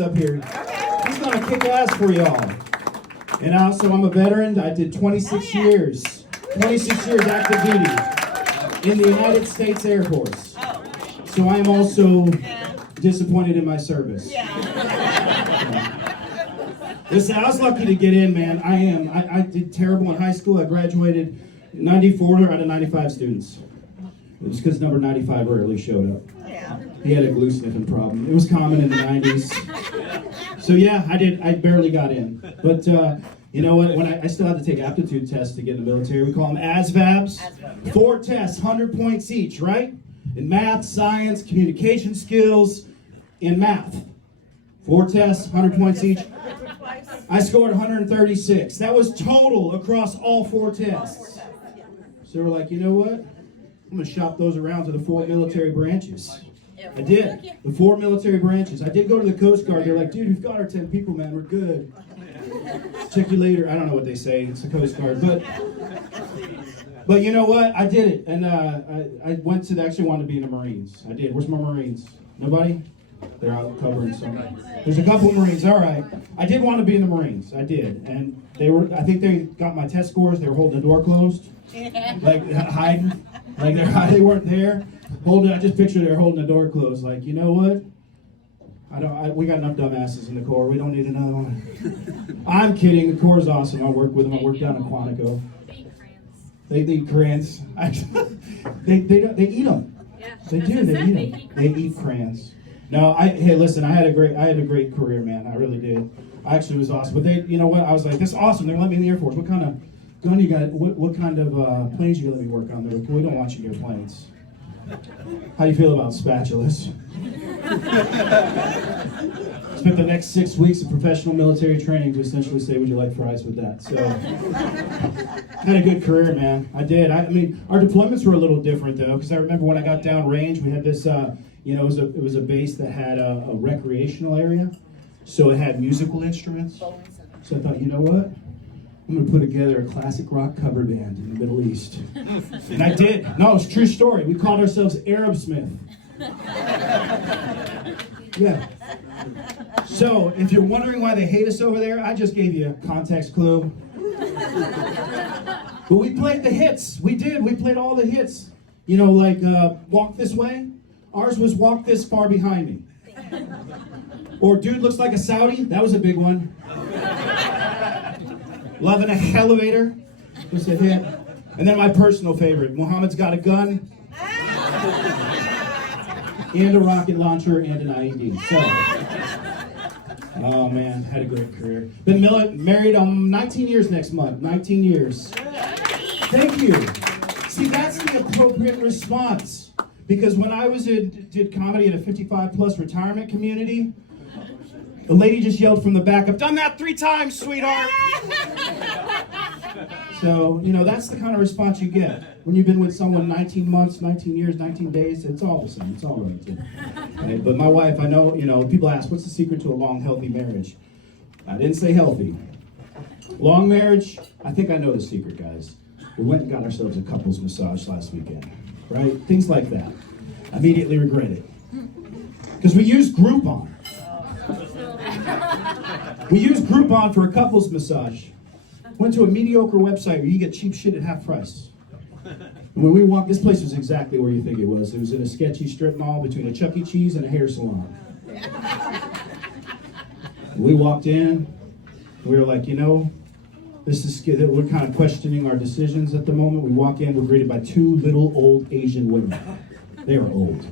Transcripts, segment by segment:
up here. He's gonna kick ass for y'all. And also, I'm a veteran. I did 26 years active duty in the United States Air Force. So I am also disappointed in my service. Listen, I was lucky to get in, man. I did terrible in high school. I graduated 94 out of 95 students. It was because number 95 rarely showed up. He had a glue sniffing problem. It was common in the 90s. So yeah, I barely got in. But you know what, when I still had to take aptitude tests to get in the military. We call them ASVABs. 4 tests, 100 points each, right? In math, science, communication skills, in math. 4 tests, 100 points each. I scored 136. That was total across all 4 tests. So we're like, you know what? I'm going to shop those around to the 4 military branches. I did. The 4 military branches. I did go to the Coast Guard. They're like, dude, we've got our 10 people, man. We're good. Check you later. I don't know what they say. It's the Coast Guard. But you know what? I did it. And I actually wanted to be in the Marines. I did. Where's my Marines? Nobody? They're out covering something. There's a couple of Marines. All right. I did want to be in the Marines. I did. And I think they got my test scores. They were holding the door closed. Like hiding. Like they weren't there. I just picture they're holding the door closed. Like, you know what? We got enough dumbasses in the Corps. We don't need another one. I'm kidding. The Corps is awesome. I work with them. I work down in Quantico. They eat crayons. They eat them. They do. They eat them. They eat crayons. No, hey, listen. I had a great career, man. I really did. I actually was awesome. But you know what? I was like, this is awesome. They're letting me in the Air Force. What kind of gun you got? What kind of planes you gonna let me work on? We don't want you near planes. How do you feel about spatulas? Spent the next 6 weeks of professional military training to essentially say, would you like fries with that? So, had a good career, man. I did. I mean, our deployments were a little different, though, because I remember when I got downrange, we had this, it was a base that had a recreational area. So it had musical instruments. So I thought, you know what? I'm going to put together a classic rock cover band in the Middle East. And I did. No, it's a true story. We called ourselves Arab Smith. Yeah. So, if you're wondering why they hate us over there, I just gave you a context clue. But we played the hits. We did. We played all the hits. You know, like Walk This Way. Ours was Walk This Far Behind Me. Or Dude Looks Like a Saudi. That was a big one. Loving a Elevator was a hit. And then my personal favorite, Muhammad's Got a Gun. And a rocket launcher and an IED. So, oh man, had a great career. Been married 19 years next month. 19 years. Thank you. See, that's the appropriate response. Because when I did comedy at a 55+ retirement community, the lady just yelled from the back, I've done that 3 times, sweetheart. So, you know, that's the kind of response you get when you've been with someone 19 months, 19 years, 19 days. It's all the same. It's all relative. Right? But my wife, I know, you know, people ask, what's the secret to a long, healthy marriage? I didn't say healthy. Long marriage, I think I know the secret, guys. We went and got ourselves a couples massage last weekend, right? Things like that. I immediately regret it. Because we used Groupon. We used Groupon for a couples massage. Went to a mediocre website where you get cheap shit at half price. And when we walked, this place was exactly where you think it was. It was in a sketchy strip mall between a Chuck E. Cheese and a hair salon. We walked in, we were like, you know, we're kind of questioning our decisions at the moment. We walk in, we're greeted by 2 little old Asian women. They are old.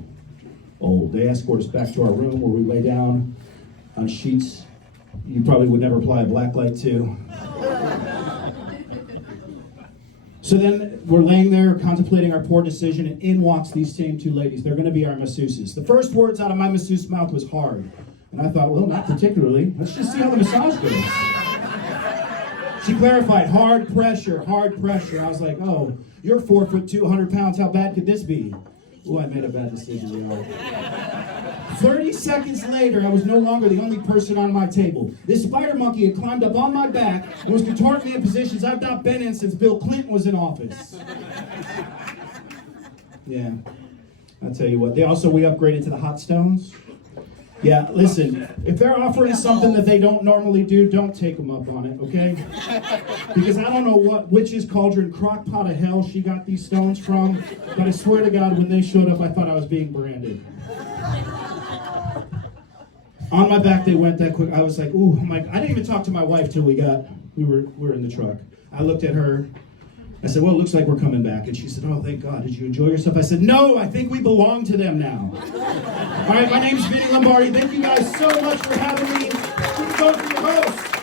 Old. They escort us back to our room where we lay down on sheets you probably would never apply a black light to. So then we're laying there contemplating our poor decision, and in walks these same 2 ladies. They're going to be our masseuses. The first words out of my masseuse's mouth was hard. And I thought, well, not particularly. Let's just see how the massage goes. She clarified, hard pressure, hard pressure. I was like, oh, you're 4'2", 100 pounds. How bad could this be? Oh, I made a bad decision, y'all. 30 seconds later, I was no longer the only person on my table. This spider monkey had climbed up on my back and was contorting me in positions I've not been in since Bill Clinton was in office. Yeah, I'll tell you what. We upgraded to the hot stones. Yeah, listen, if they're offering something that they don't normally do, don't take them up on it, okay? Because I don't know what witch's cauldron, crock pot of hell she got these stones from, but I swear to God, when they showed up, I thought I was being branded. On my back, they went that quick. I was like, ooh, I didn't even talk to my wife till we were in the truck. I looked at her. I said, well, it looks like we're coming back. And she said, oh, thank God. Did you enjoy yourself? I said, no, I think we belong to them now. All right, my name's Vinny Lombardi. Thank you guys so much for having me. Keep going for your host.